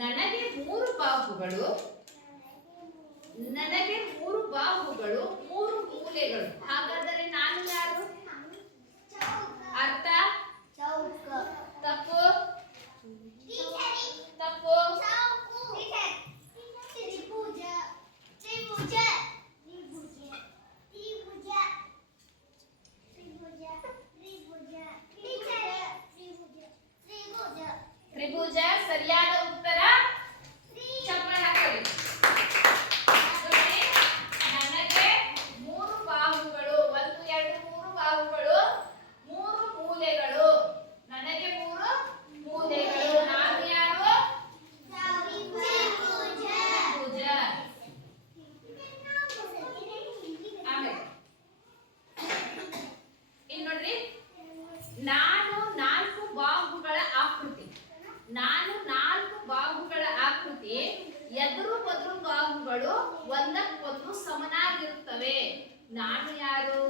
ನನಗೆ ಮೂರು ಬಾಹುಗಳು, ನನಗೆ ಮೂರು ಬಾಹುಗಳು, ಮೂರು ಮೂಲೆಗಳು. ಹಾಗಾದರೆ ನಾನು ಯಾರು? ಅರ್ಥ? ತಪ್ಪು ತಪ್ಪು. ತ್ರಿಭುಜ ಸರಿಯಾದ ಉತ್ತರ. ಚಪ್ಪಾಳೆ ಹಾಕಿ. ನನಗೆ ಮೂರು ಬಾಹುಗಳು, ಒಂದು ಎರಡು ಮೂರು ಬಾಹುಗಳು, ಮೂರು ಮೂಲೆಗಳು. ನನಗೆ ಮೂರು ಮೂಲೆಗಳು. ನಾನು ಯಾರು? ತ್ರಿಭುಜ. ಆಮೇಲೆ ಇನ್ನು ನೋಡ್ರಿ, ನಾನು ನಾಲ್ಕು ಬಾಹುಗಳ ಆಕೃತಿ. ನಾನು ನಾಲ್ಕು ಬಾಹುಗಳ ಆಕೃತಿ. ಎದುರು ಬದುರು ಬಾಹುಗಳು ಒಂದಕ್ಕೊಂದು ಸಮನಾಗಿರುತ್ತವೆ. ನಾನು ಯಾರು?